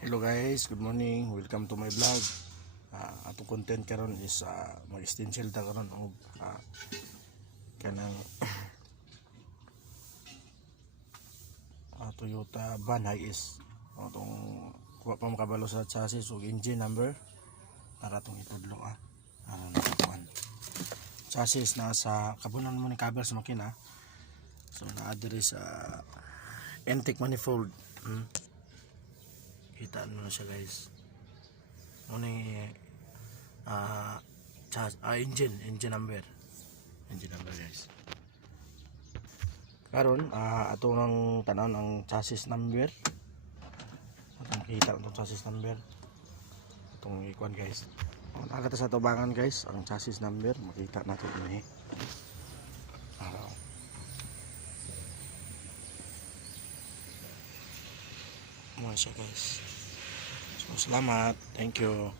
Hello guys, good morning. Welcome to my vlog. Atong content karon is mag-stencil ta karon og kanang Toyota van Hiace. Atong kuha pa makabalo sa chassis ug engine number para atong itudlo nakakuan. Chassis na sa kabunan mo ni cover sa makina. So naa diri sa intake manifold. Kita mo na siya guys. Ano engine number guys. Karon ato nang tanan ang chassis number. Atong kita ang chassis number. Atong ikuan guys. Nakata sa tubangan guys ang chassis number, makita nato ini. Mo siya guys. So salamat. Thank you.